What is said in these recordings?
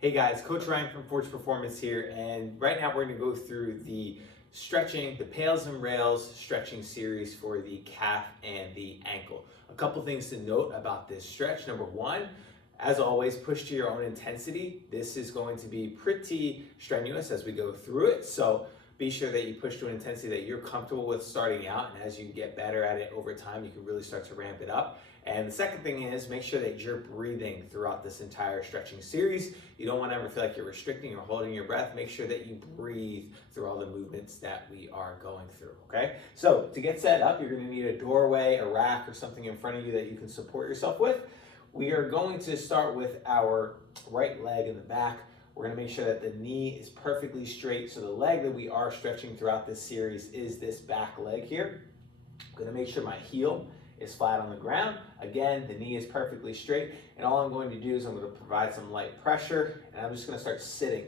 Hey guys, Coach Ryan from Forge Performance here, and right now we're going to go through the PAILS and Rails stretching series for the calf and the ankle. A couple things to note about this stretch. Number one, as always, push to your own intensity. This is going to be pretty strenuous as we go through it, so be sure that you push to an intensity that you're comfortable with starting out, and as you get better at it over time, you can really start to ramp it up. And the second thing is make sure that you're breathing throughout this entire stretching series. You don't want to ever feel like you're restricting or holding your breath. Make sure that you breathe through all the movements that we are going through, okay? So to get set up, you're going to need a doorway, a rack, or something in front of you that you can support yourself with. We are going to start with our right leg in the back. We're going to make sure that the knee is perfectly straight. So the leg that we are stretching throughout this series is this back leg here. I'm going to make sure my heel is flat on the ground. Again, the knee is perfectly straight. And all I'm going to do is I'm going to provide some light pressure. And I'm just going to start sitting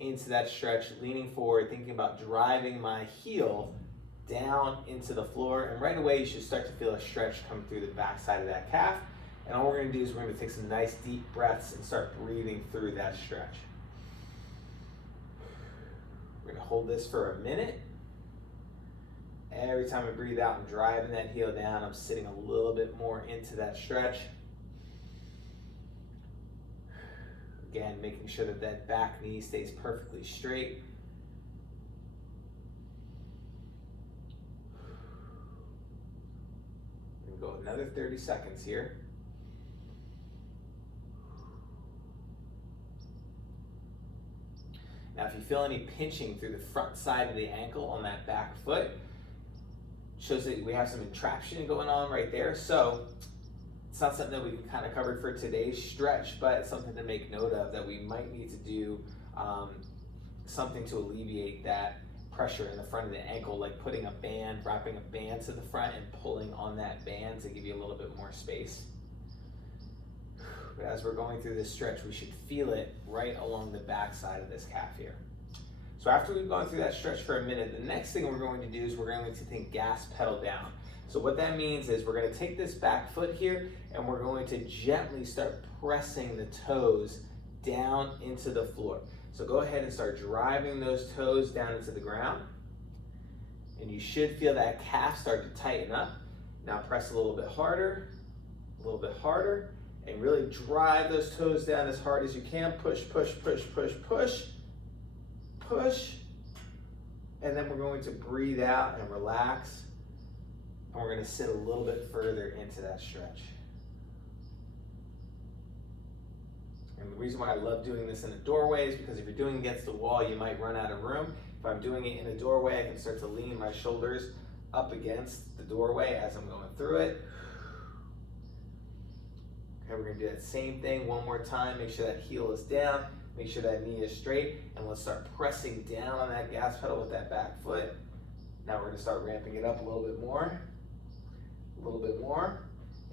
into that stretch, leaning forward, thinking about driving my heel down into the floor. And right away, you should start to feel a stretch come through the backside of that calf. And all we're going to do is we're going to take some nice deep breaths and start breathing through that stretch. We're going to hold this for a minute. Every time I breathe out, I'm driving that heel down. I'm sitting a little bit more into that stretch. Again, making sure that that back knee stays perfectly straight. We're going to go another 30 seconds here. Now, if you feel any pinching through the front side of the ankle on that back foot, shows that we have some entraction going on right there. So it's not something that we can kind of cover for today's stretch, but it's something to make note of that we might need to do something to alleviate that pressure in the front of the ankle, like putting a band, wrapping a band to the front and pulling on that band to give you a little bit more space. But as we're going through this stretch, we should feel it right along the back side of this calf here. So after we've gone through that stretch for a minute, the next thing we're going to do is we're going to take gas pedal down. So what that means is we're going to take this back foot here and we're going to gently start pressing the toes down into the floor. So go ahead and start driving those toes down into the ground. And you should feel that calf start to tighten up. Now press a little bit harder, and really drive those toes down as hard as you can. Push, push, push, push, push. Push, and then we're going to breathe out and relax, and we're going to sit a little bit further into that stretch. And the reason why I love doing this in a doorway is because if you're doing it against the wall, you might run out of room. If I'm doing it in a doorway, I can start to lean my shoulders up against the doorway as I'm going through it. Okay, we're going to do that same thing one more time. Make sure that heel is down. Make sure that knee is straight, and let's start pressing down on that gas pedal with that back foot. Now we're going to start ramping it up a little bit more,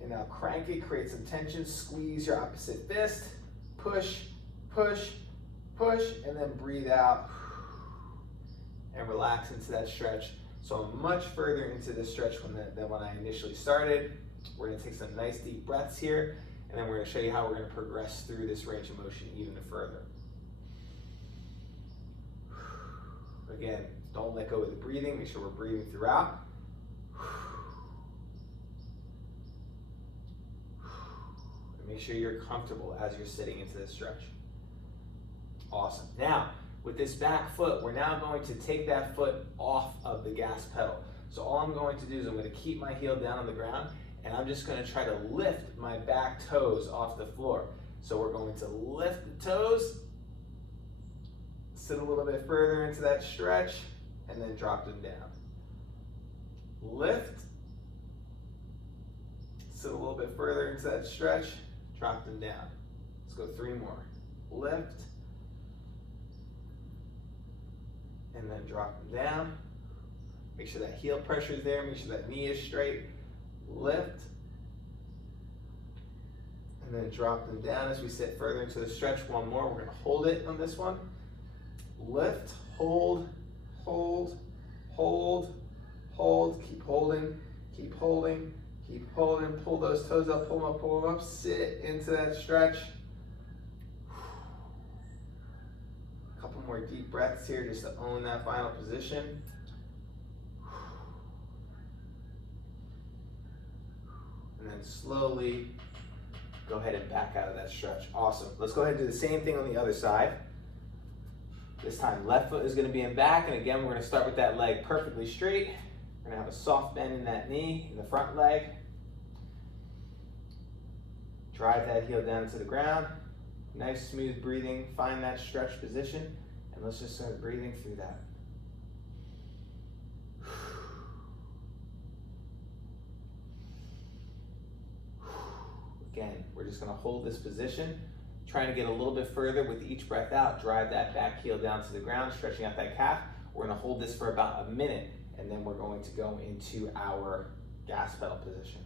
and now crank it, create some tension, squeeze your opposite fist, push, push, push, and then breathe out and relax into that stretch. So I'm much further into this stretch than when I initially started. We're going to take some nice deep breaths here, and then we're going to show you how we're going to progress through this range of motion even further. Again, don't let go of the breathing. Make sure we're breathing throughout. And make sure you're comfortable as you're sitting into this stretch. Awesome. Now, with this back foot, we're now going to take that foot off of the gas pedal. So all I'm going to do is I'm going to keep my heel down on the ground, and I'm just going to try to lift my back toes off the floor. So we're going to lift the toes, sit a little bit further into that stretch, and then drop them down. Lift, sit a little bit further into that stretch, drop them down. Let's go 3 more. Lift, and then drop them down. Make sure that heel pressure is there, make sure that knee is straight. Lift, and then drop them down as we sit further into the stretch. One more, we're going to hold it on this one. Lift, hold, hold, hold, hold, keep holding, keep holding, keep holding, pull those toes up, pull them up, sit into that stretch. more deep breaths here just to own that final position. And then slowly go ahead and back out of that stretch. Awesome. Let's go ahead and do the same thing on the other side. This time, left foot is going to be in back, and again, we're going to start with that leg perfectly straight. We're going to have a soft bend in that knee, in the front leg. Drive that heel down to the ground. Nice, smooth breathing. Find that stretch position, and let's just start breathing through that. Again, we're just going to hold this position, trying to get a little bit further with each breath out. Drive that back heel down to the ground, stretching out that calf. We're going to hold this for about a minute, and then we're going to go into our gas pedal position.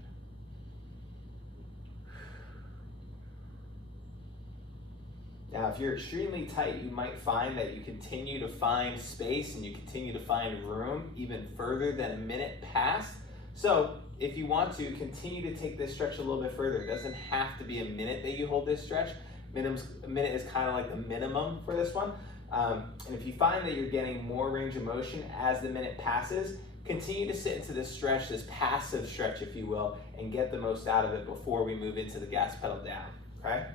Now, if you're extremely tight, you might find that you continue to find space and you continue to find room even further than a minute past. So if you want to, continue to take this stretch a little bit further. It doesn't have to be a minute that you hold this stretch. A minute is kind of like the minimum for this one. And if you find that you're getting more range of motion as the minute passes, continue to sit into this stretch, this passive stretch, if you will, and get the most out of it before we move into the gas pedal down, okay?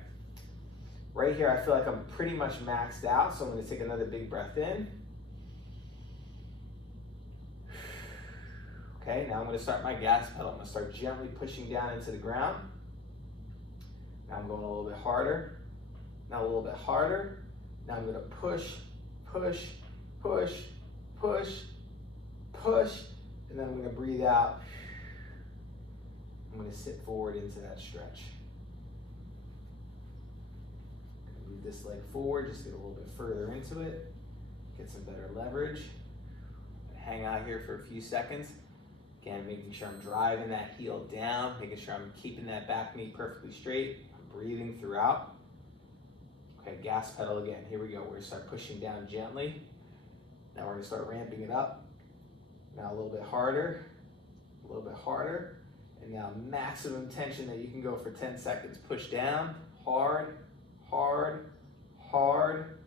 Right here, I feel like I'm pretty much maxed out, so I'm gonna take another big breath in. Okay, now I'm gonna start my gas pedal. I'm gonna start gently pushing down into the ground. Now I'm going a little bit harder. Now a little bit harder. Now I'm gonna push, push, push, push, push, and then I'm gonna breathe out. I'm gonna sit forward into that stretch. Move this leg forward, just get a little bit further into it, get some better leverage. Hang out here for a few seconds. Again, making sure I'm driving that heel down, making sure I'm keeping that back knee perfectly straight. I'm breathing throughout. Okay, gas pedal again. Here we go. We're gonna start pushing down gently. Now we're gonna start ramping it up. Now a little bit harder, a little bit harder. And now maximum tension that you can go for 10 seconds. Push down, hard, hard, hard,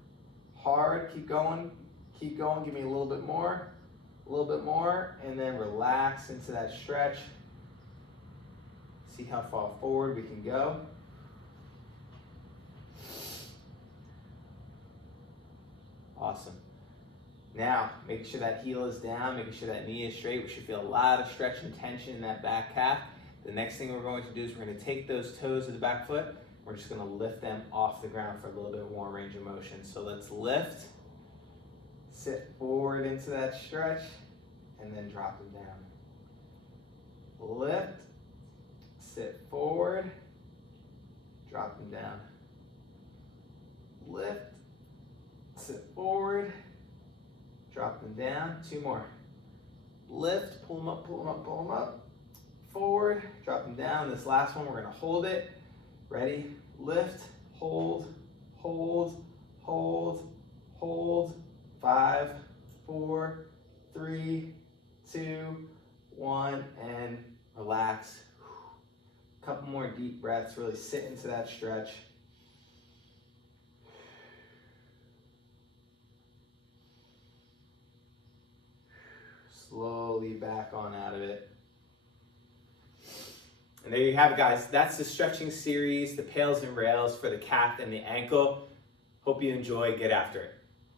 hard. Keep going, give me a little bit more, and then relax into that stretch. See how far forward we can go. Awesome. Now, making sure that heel is down, making sure that knee is straight. We should feel a lot of stretch and tension in that back calf. The next thing we're going to do is we're going to take those toes of the back foot. We're just going to lift them off the ground for a little bit more range of motion. So let's lift, sit forward into that stretch, and then drop them down. Lift, sit forward, drop them down. Lift, sit forward, drop them down. Two more. Lift, pull them up, pull them up, pull them up. Forward, drop them down. This last one, we're going to hold it. Ready? Lift, hold, hold, hold, hold. 5, 4, 3, 2, 1, and relax. A couple more deep breaths. Really sit into that stretch. Slowly back on out of it. And there you have it, guys. That's the stretching series, the pails and rails for the calf and the ankle. Hope you enjoy. Get after it.